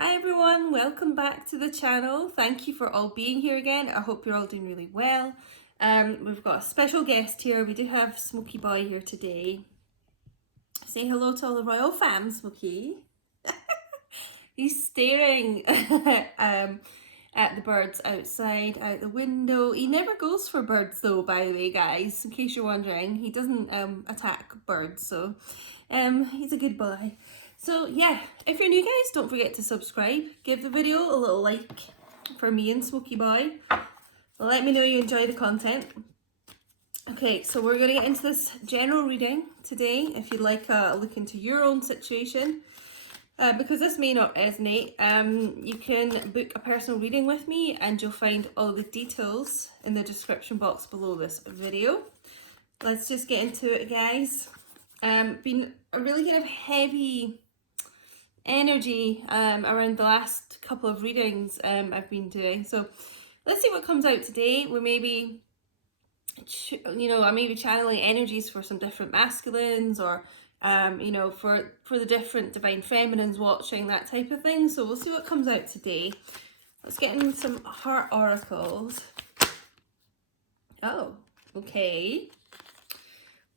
Hi everyone, welcome back to the channel. Thank you for all being here again. I hope you're all doing really well. We've got a special guest here. We do have Smokey Boy here today. Say hello to all the royal fam, Smokey. He's staring at the birds outside, out the window. He never goes for birds though, by the way, guys, in case you're wondering. He doesn't attack birds, so he's a good boy. So yeah, if you're new guys, don't forget to subscribe. Give the video a little like for me and Smokey Boy. Let me know you enjoy the content. Okay, so we're going to get into this general reading today. If you'd like a look into your own situation, because this may not resonate, you can book a personal reading with me and you'll find all the details in the description box below this video. Let's just get into it, guys. Been a really kind of heavy energy around the last couple of readings I've been doing. So let's see what comes out today. We may be, I may be channeling energies for some different masculines or, for the different divine feminines watching, that type of thing. So we'll see what comes out today. Let's get in some heart oracles. Oh, okay.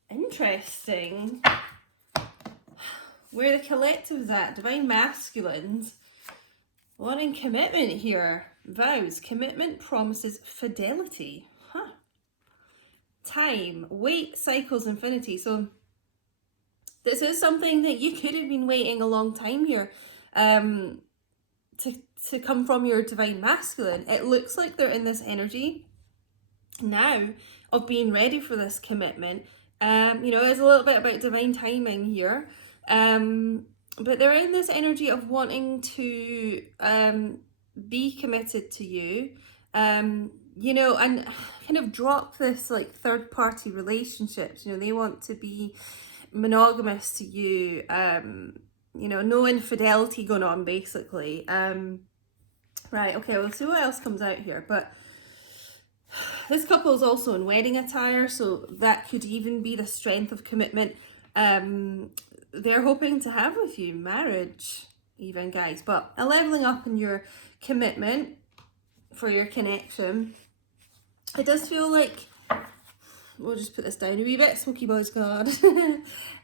Interesting. Where the collective's at, divine masculines wanting commitment here. Vows, commitment, promises, fidelity. Time, wait, cycles, infinity. So this is something that you could have been waiting a long time here to come from your divine masculine. It looks like they're in this energy now of being ready for this commitment. It's a little bit about divine timing here. But they're in this energy of wanting to be committed to you, and kind of drop this like third party relationships. They want to be monogamous to you, no infidelity going on, basically. Right, okay, we'll see what else comes out here. But this couple is also in wedding attire, so that could even be the strength of commitment they're hoping to have with you, marriage even, guys. But a leveling up in your commitment for your connection. It does feel like, we'll just put this down a wee bit, Smokey Boy's God.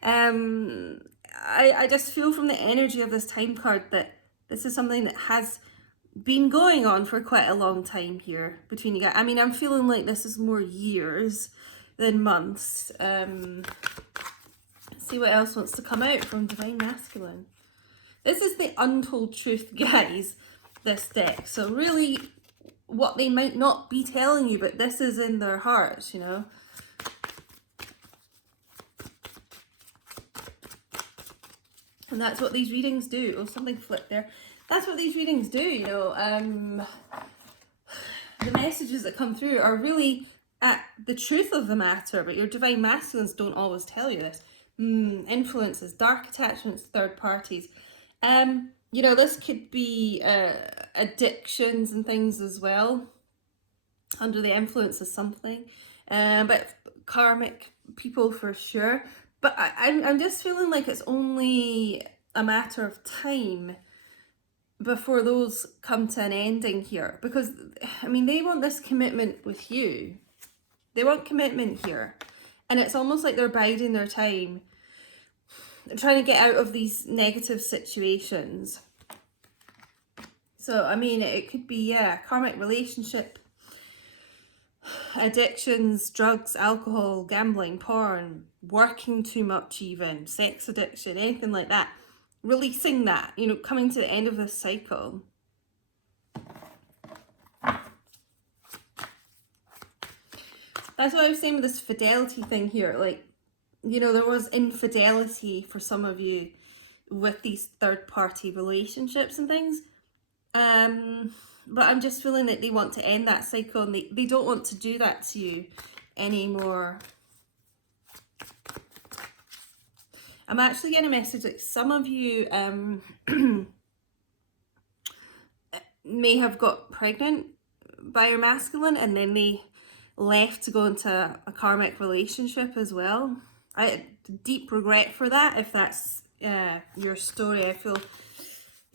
I just feel from the energy of this time card that this is something that has been going on for quite a long time here between you guys. I mean, I'm feeling like this is more years than months. See what else wants to come out from divine masculine. This is the untold truth, guys, this deck. So really what they might not be telling you, but this is in their hearts, And that's what these readings do. Oh, something flipped there. That's what these readings do, The messages that come through are really at the truth of the matter, but your divine masculines don't always tell you this. Influences, dark attachments, third parties. This could be addictions and things as well, under the influence of something. But karmic people for sure. But I'm just feeling like it's only a matter of time before those come to an ending here. Because, they want this commitment with you. They want commitment here. And it's almost like they're biding their time. They're trying to get out of these negative situations. So, it could be, karmic relationship, addictions, drugs, alcohol, gambling, porn, working too much even, sex addiction, anything like that. Releasing that, coming to the end of this cycle. That's what I was saying with this fidelity thing here. Like, there was infidelity for some of you with these third-party relationships and things. But I'm just feeling that they want to end that cycle and they don't want to do that to you anymore. I'm actually getting a message that some of you may have got pregnant by your masculine and then they left to go into a karmic relationship as well. I deep regret for that if that's your story. I feel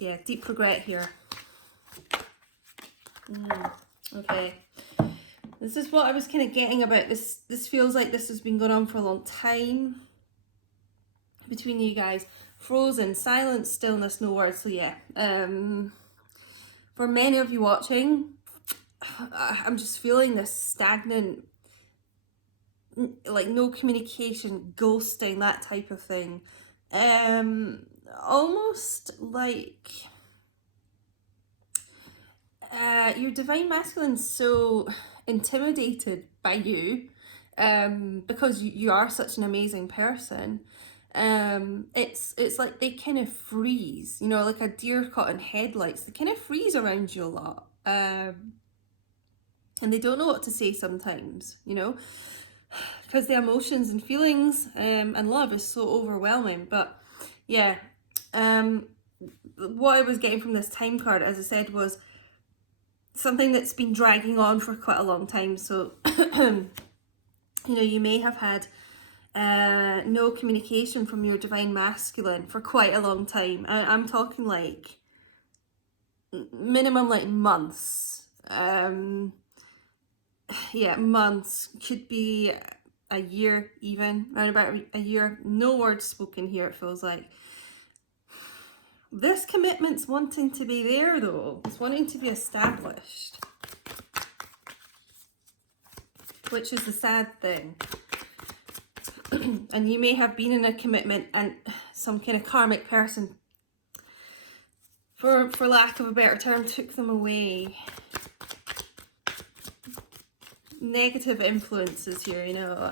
yeah, deep regret here. Okay. This is what I was kind of getting about this. This feels like this has been going on for a long time between you guys. Frozen, silence, stillness, no words. So yeah, for many of you watching, I'm just feeling this stagnant, like no communication, ghosting, that type of thing. Almost like your divine masculine's so intimidated by you, because you are such an amazing person. It's like they kind of freeze, you know, like a deer caught in headlights. They kind of freeze around you a lot, and they don't know what to say sometimes, you know, because the emotions and feelings and love is so overwhelming. But yeah, what I was getting from this time card, as I said, was something that's been dragging on for quite a long time. So you know, you may have had no communication from your divine masculine for quite a long time. I'm talking like minimum like months. Yeah, months, could be a year, even around about a year. No words spoken here, it feels like. This commitment's wanting to be there though. It's wanting to be established, which is the sad thing. And you may have been in a commitment and some kind of karmic person, for lack of a better term, took them away. Negative influences here, you know.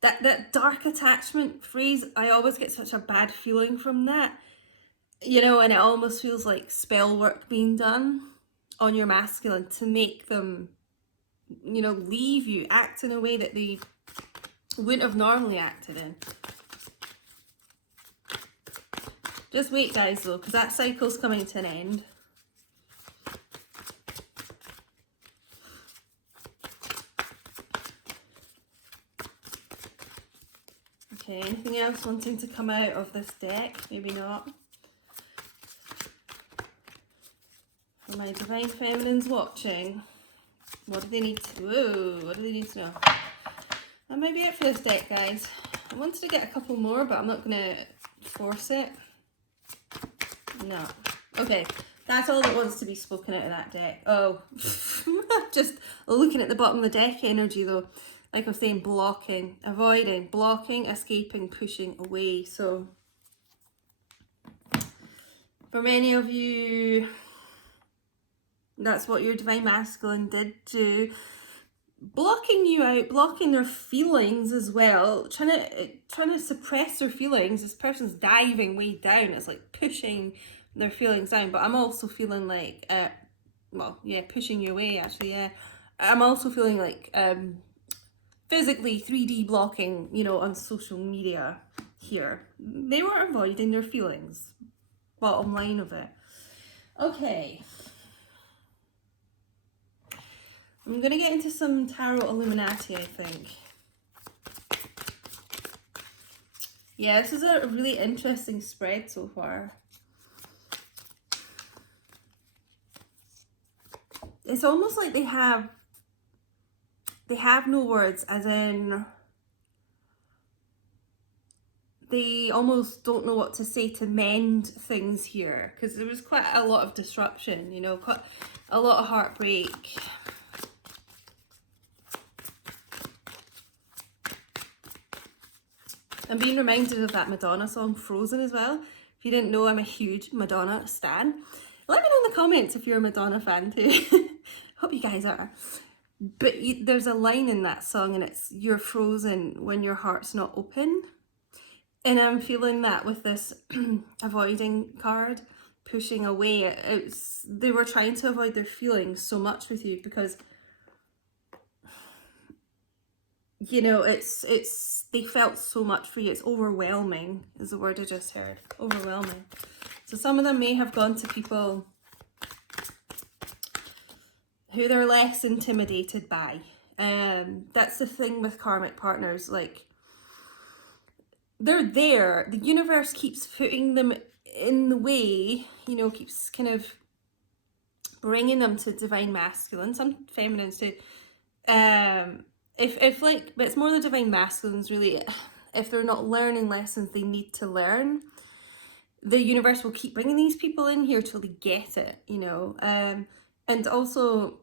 That dark attachment phrase, I always get such a bad feeling from that, you know, and it almost feels like spell work being done on your masculine to make them, you know, leave you, act in a way that they wouldn't have normally acted in. Just wait, guys, though, because that cycle's coming to an end. Okay, anything else wanting to come out of this deck? Maybe not. For my divine feminines watching, what do they need to know? What do they need to know? That might be it for this deck, guys. I wanted to get a couple more, but I'm not going to force it. No. Okay, that's all that wants to be spoken out of that deck. Oh, just looking at the bottom of the deck energy, though. Like I was saying, blocking, avoiding, blocking, escaping, pushing away. So for many of you, that's what your divine masculine did do. Blocking you out, blocking their feelings as well, trying to suppress their feelings. This person's diving way down. It's like pushing their feelings down. But I'm also feeling like, well, yeah, pushing you away, actually, yeah. I'm also feeling like physically 3D blocking, you know, on social media here. They were avoiding their feelings. Bottom line of it. Okay. I'm going to get into some Tarot Illuminati, I think. Yeah, this is a really interesting spread so far. It's almost like they have no words, as in they almost don't know what to say to mend things here, because there was quite a lot of disruption, you know, quite a lot of heartbreak. I'm being reminded of that Madonna song Frozen as well. If you didn't know, I'm a huge Madonna stan. Let me know in the comments if you're a Madonna fan too. Hope you guys are. But there's a line in that song and it's, "You're frozen when your heart's not open." And I'm feeling that with this avoiding card, pushing away. They were trying to avoid their feelings so much with you because, you know, they felt so much for you. It's overwhelming is the word I just heard. Overwhelming. So some of them may have gone to people who they're less intimidated by. That's the thing with karmic partners. Like, they're there. The universe keeps putting them in the way, you know, keeps kind of bringing them to divine masculine, some feminines too. If like, but it's more the divine masculines really. If they're not learning lessons they need to learn, the universe will keep bringing these people in here till they get it, you know. And also,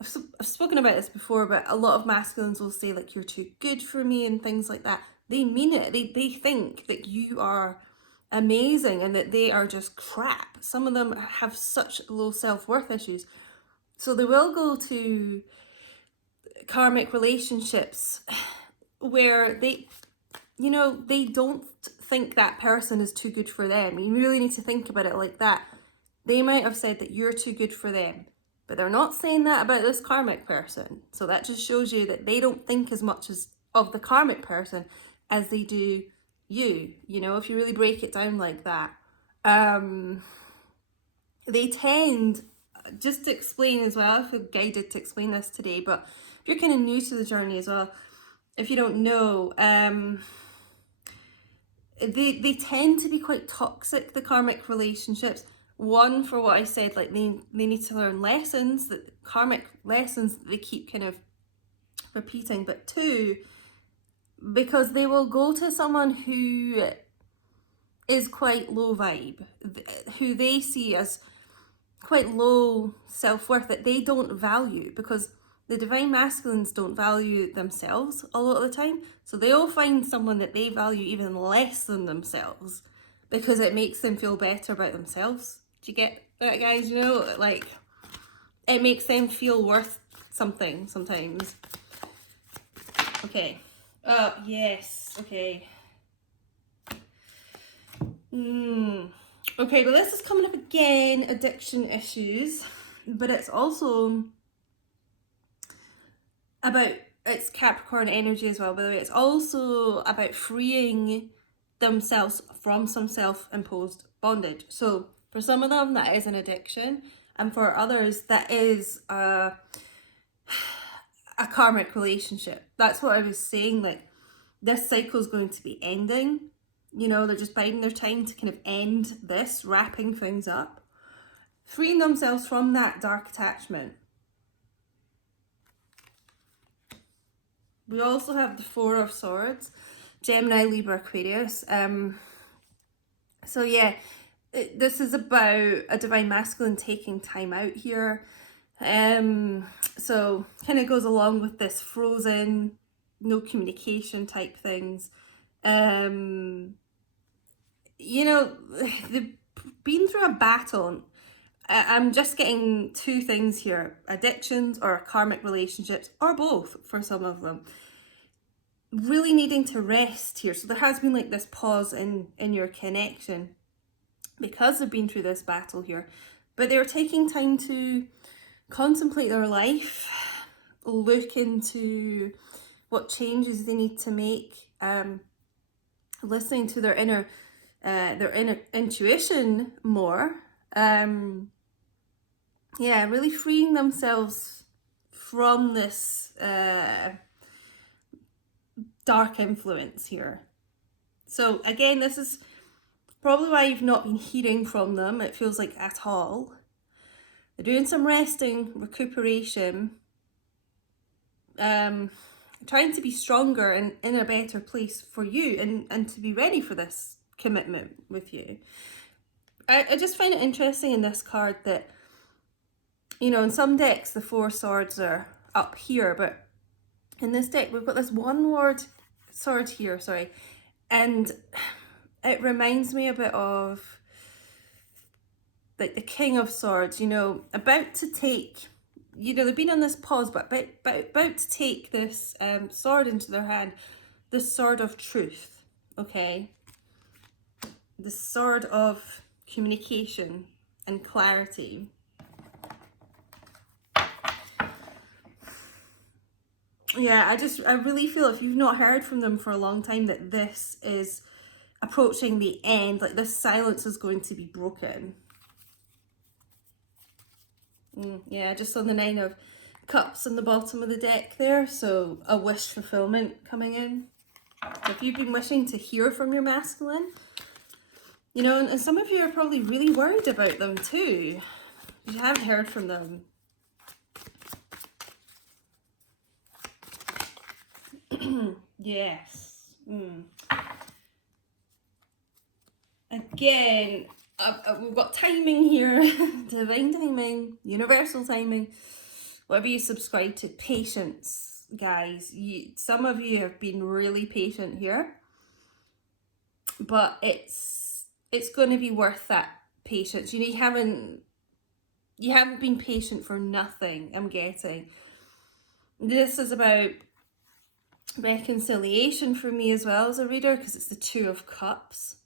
I've spoken about this before, but a lot of masculines will say like, you're too good for me and things like that. They mean it. They think that you are amazing and that they are just crap. Some of them have such low self-worth issues. So they will go to karmic relationships where they, you know, they don't think that person is too good for them. You really need to think about it like that. They might have said that you're too good for them, but they're not saying that about this karmic person. So that just shows you that they don't think as much as of the karmic person as they do you, you know, if you really break it down like that. They tend, just to explain as well, I feel guided to explain this today, but if you're kind of new to the journey as well, if you don't know, they tend to be quite toxic, the karmic relationships. One, for what I said, like they need to learn lessons, that karmic lessons that they keep kind of repeating. But two, because they will go to someone who is quite low vibe, who they see as quite low self-worth, that they don't value, because the divine masculines don't value themselves a lot of the time. So they'll find someone that they value even less than themselves because it makes them feel better about themselves. Do you get that, guys? You know, like, it makes them feel worth something sometimes. Okay. Oh, yes. Okay. Okay, but this is coming up again, addiction issues. But it's also about, it's Capricorn energy as well, by the way. It's also about freeing themselves from some self-imposed bondage. So for some of them, that is an addiction. And for others, that is a karmic relationship. That's what I was saying, like, this cycle is going to be ending. You know, they're just biding their time to kind of end this, wrapping things up, freeing themselves from that dark attachment. We also have the Four of Swords, Gemini, Libra, Aquarius. So yeah, this is about a divine masculine taking time out here. So kind of goes along with this frozen, no communication type things. You know, they've been through a battle. I'm just getting two things here: addictions or karmic relationships, or both for some of them. Really needing to rest here. So there has been like this pause in your connection because they've been through this battle here. But they're taking time to contemplate their life, look into what changes they need to make, listening to their inner intuition more. Yeah, really freeing themselves from this dark influence here. So again, this is probably why you've not been hearing from them, it feels like, at all. They're doing some resting, recuperation, trying to be stronger and in a better place for you, and to be ready for this commitment with you. I just find it interesting in this card that, you know, in some decks the Four Swords are up here, but in this deck we've got this one sword here, sorry, and it reminds me a bit of like the King of Swords, you know, about to take, you know, they've been on this pause, but about to take this sword into their hand, the sword of truth, okay? The sword of communication and clarity. Yeah, I really feel, if you've not heard from them for a long time, that this is approaching the end, like this silence is going to be broken. Yeah, just on the Nine of Cups on the bottom of the deck there, so a wish fulfillment coming in. So if you've been wishing to hear from your masculine, you know, and some of you are probably really worried about them too. You haven't heard from them. Yes. Again, we've got timing here. Divine timing, universal timing, whatever you subscribe to. Patience, guys. Some of you have been really patient here, but it's going to be worth that patience. You know, you haven't been patient for nothing, I'm getting. This is about reconciliation for me as well as a reader, because it's the Two of Cups.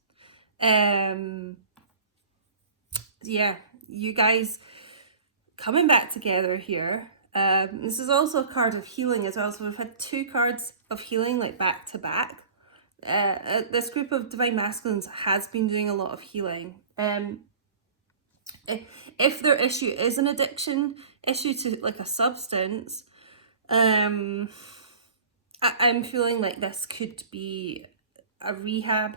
Yeah, you guys coming back together here. This is also a card of healing as well, so we've had two cards of healing like back to back. This group of Divine Masculines has been doing a lot of healing. If their issue is an addiction issue to like a substance, I'm feeling like this could be a rehab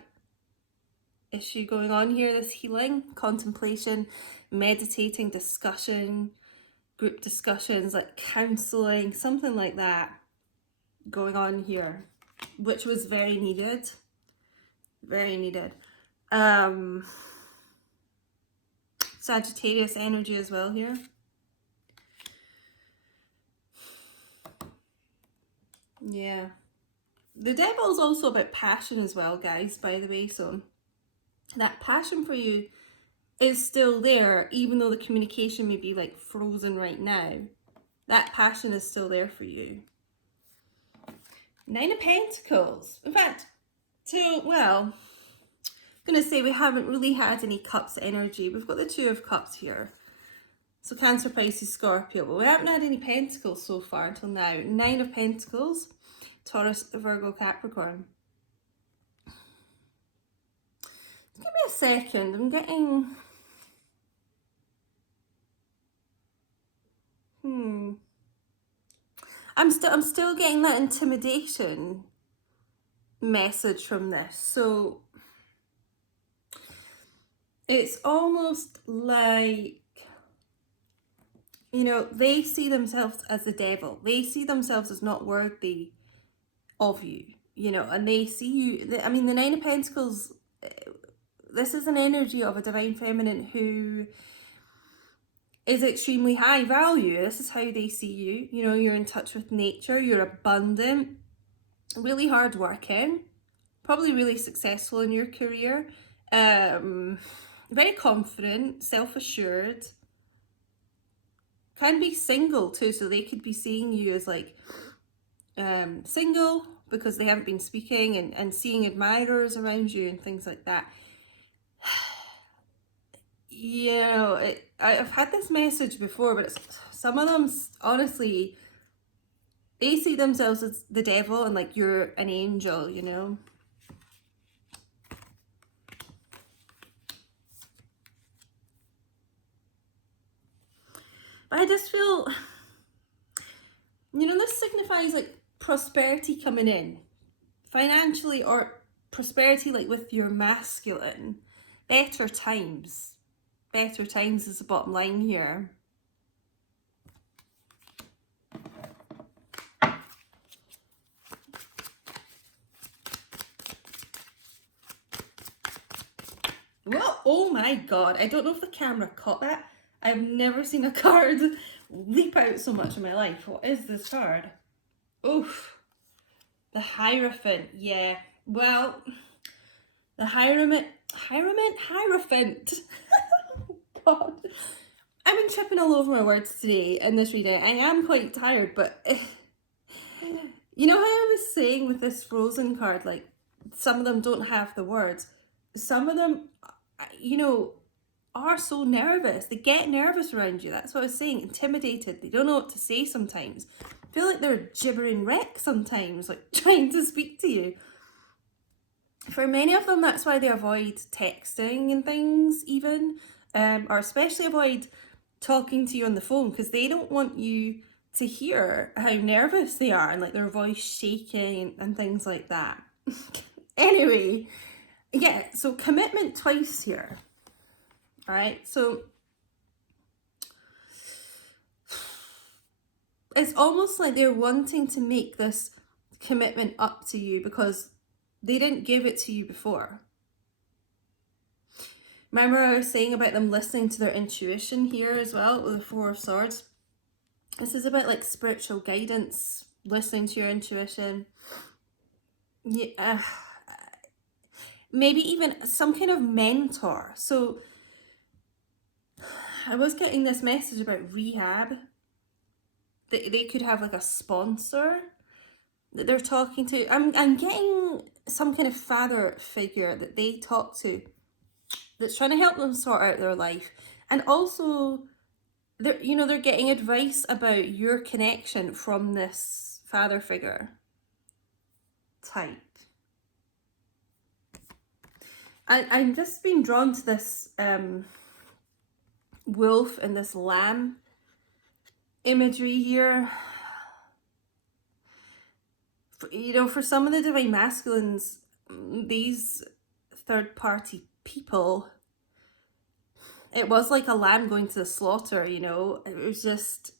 issue going on here. This healing, contemplation, meditating, discussion, group discussions, like counseling, something like that going on here, which was very needed. Very needed. Sagittarius energy as well here. Yeah. The Devil is also about passion as well, guys, by the way. So that passion for you is still there, even though the communication may be like frozen right now. That passion is still there for you. Nine of Pentacles. In fact, I'm going to say we haven't really had any Cups energy. We've got the Two of Cups here. So Cancer, Pisces, Scorpio. But we haven't had any Pentacles so far until now. Nine of Pentacles. Taurus, Virgo, Capricorn. Give me a second. I'm getting... I'm still getting that intimidation message from this. So it's almost like, you know, they see themselves as the devil. They see themselves as not worthy of you, you know, and they see you. I mean, the Nine of Pentacles, this is an energy of a divine feminine who is extremely high value. This is how they see you. You know, you're in touch with nature, you're abundant, really hardworking, probably really successful in your career, very confident, self-assured, can be single too, so they could be seeing you as like single because they haven't been speaking, and seeing admirers around you and things like that. You know, I've had this message before, but some of them, honestly, they see themselves as the devil and like you're an angel, you know. But I just feel, you know, this signifies like prosperity coming in financially, or prosperity like with your masculine. Better times. Better times is the bottom line here. Well, oh my god, I don't know if the camera caught that. I've never seen a card leap out so much in my life. What is this card? Oof. The Hierophant. Yeah. Well, the Hierophant. God. I've been tripping all over my words today in this reading. I am quite tired, but you know how I was saying with this Frozen card, like some of them don't have the words. Some of them, you know, are so nervous. They get nervous around you. That's what I was saying. Intimidated. They don't know what to say sometimes. I feel like they're gibbering wreck sometimes, like trying to speak to you. For many of them, that's why they avoid texting and things even, or especially avoid talking to you on the phone, because they don't want you to hear how nervous they are and like their voice shaking and things like that. Anyway, yeah, so commitment twice here. Right, so it's almost like they're wanting to make this commitment up to you because they didn't give it to you before. Remember I was saying about them listening to their intuition here as well with the Four of Swords? This is about like spiritual guidance, listening to your intuition. Yeah, maybe even some kind of mentor. So I was getting this message about rehab. They could have like a sponsor that they're talking to. I'm getting some kind of father figure that they talk to that's trying to help them sort out their life. And also they're getting advice about your connection from this father figure type. I'm just being drawn to this wolf and this lamb imagery here. For some of the divine masculines, these third party people, it was like a lamb going to the slaughter, it was just,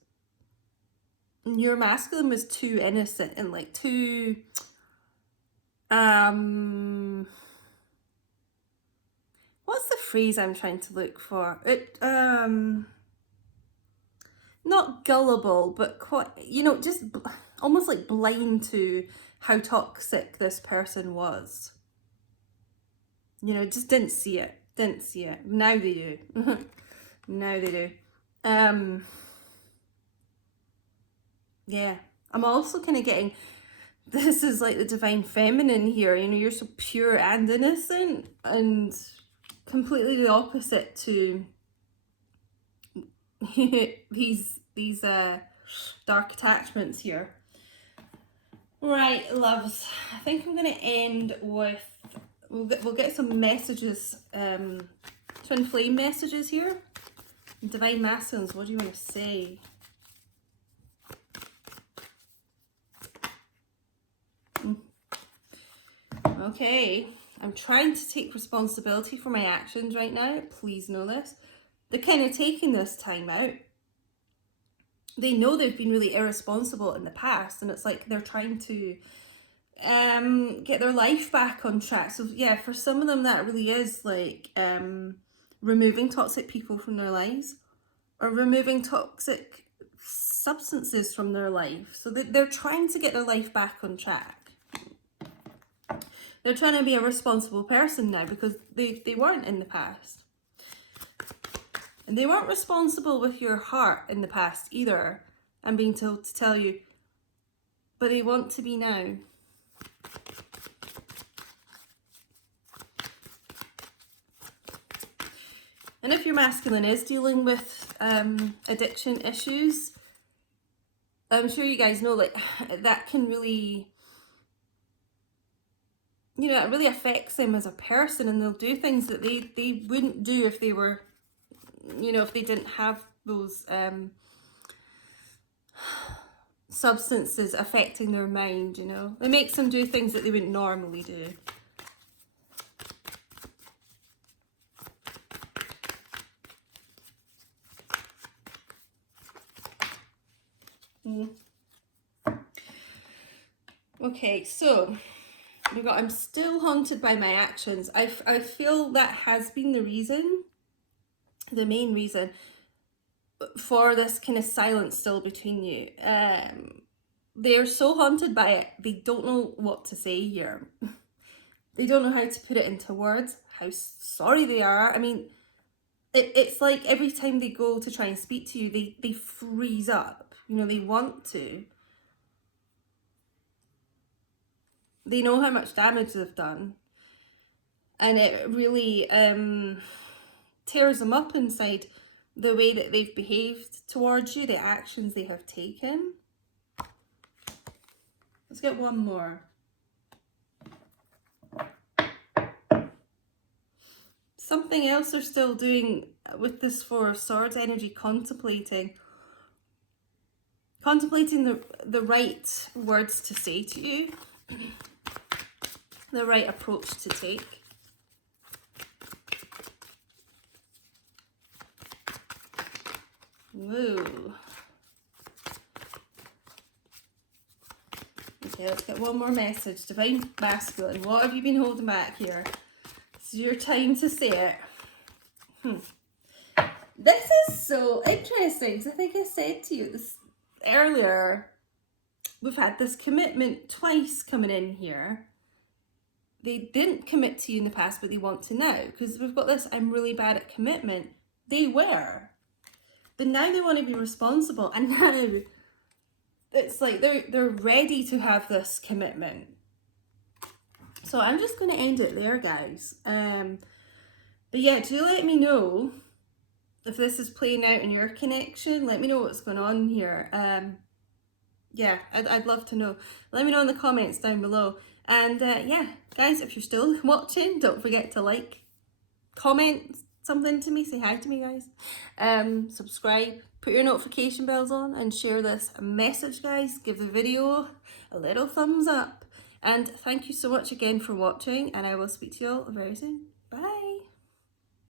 your masculine was too innocent and like too what's the phrase I'm trying to look for? Not gullible, but quite, just almost like blind to how toxic this person was. Just didn't see it. Now they do. Now they do. Yeah. I'm also kind of getting, this is like the divine feminine here. You're so pure and innocent, and completely the opposite to these dark attachments here. Right, loves. I think I'm going to end with, we'll get some messages, twin flame messages here. Divine masculines, what do you want to say? Okay, I'm trying to take responsibility for my actions right now. Please know this. They're kind of taking this time out. They know they've been really irresponsible in the past, and it's like they're trying to get their life back on track. So yeah, for some of them that really is like removing toxic people from their lives, or removing toxic substances from their life. So they're trying to get their life back on track. They're trying to be a responsible person now because they weren't in the past. And they weren't responsible with your heart in the past either. I'm being told to tell you. But they want to be now. And if your masculine is dealing with addiction issues, I'm sure you guys know like that can really, it really affects them as a person, and they'll do things that they wouldn't do if they were, if they didn't have those substances affecting their mind, It makes them do things that they wouldn't normally do. Okay, so we got, I'm still haunted by my actions. I feel that has been the reason, the main reason for this kind of silence still between you. They're so haunted by it, they don't know what to say here. They don't know how to put it into words, how sorry they are. I mean, it's like every time they go to try and speak to you, they freeze up. They want to. They know how much damage they've done. And it really tears them up inside, the way that they've behaved towards you, the actions they have taken. Let's get one more. Something else they're still doing with this Four of Swords energy, contemplating the right words to say to you. the right approach to take. Woo. Okay, let's get one more message. Divine Masculine, what have you been holding back here? This is your time to say it. This is so interesting, because I think I said to you this earlier, we've had this commitment twice coming in here. They didn't commit to you in the past, but they want to now, because we've got this, I'm really bad at commitment. They were. But now they want to be responsible, and now it's like they're ready to have this commitment. So I'm just going to end it there, guys. But yeah, do let me know if this is playing out in your connection. Let me know what's going on here. Yeah, I'd love to know. Let me know in the comments down below. And yeah, guys, if you're still watching, don't forget to like, comment something to me, say hi to me, guys. Subscribe, put your notification bells on, and share this message, guys. Give the video a little thumbs up. And thank you so much again for watching, and I will speak to you all very soon.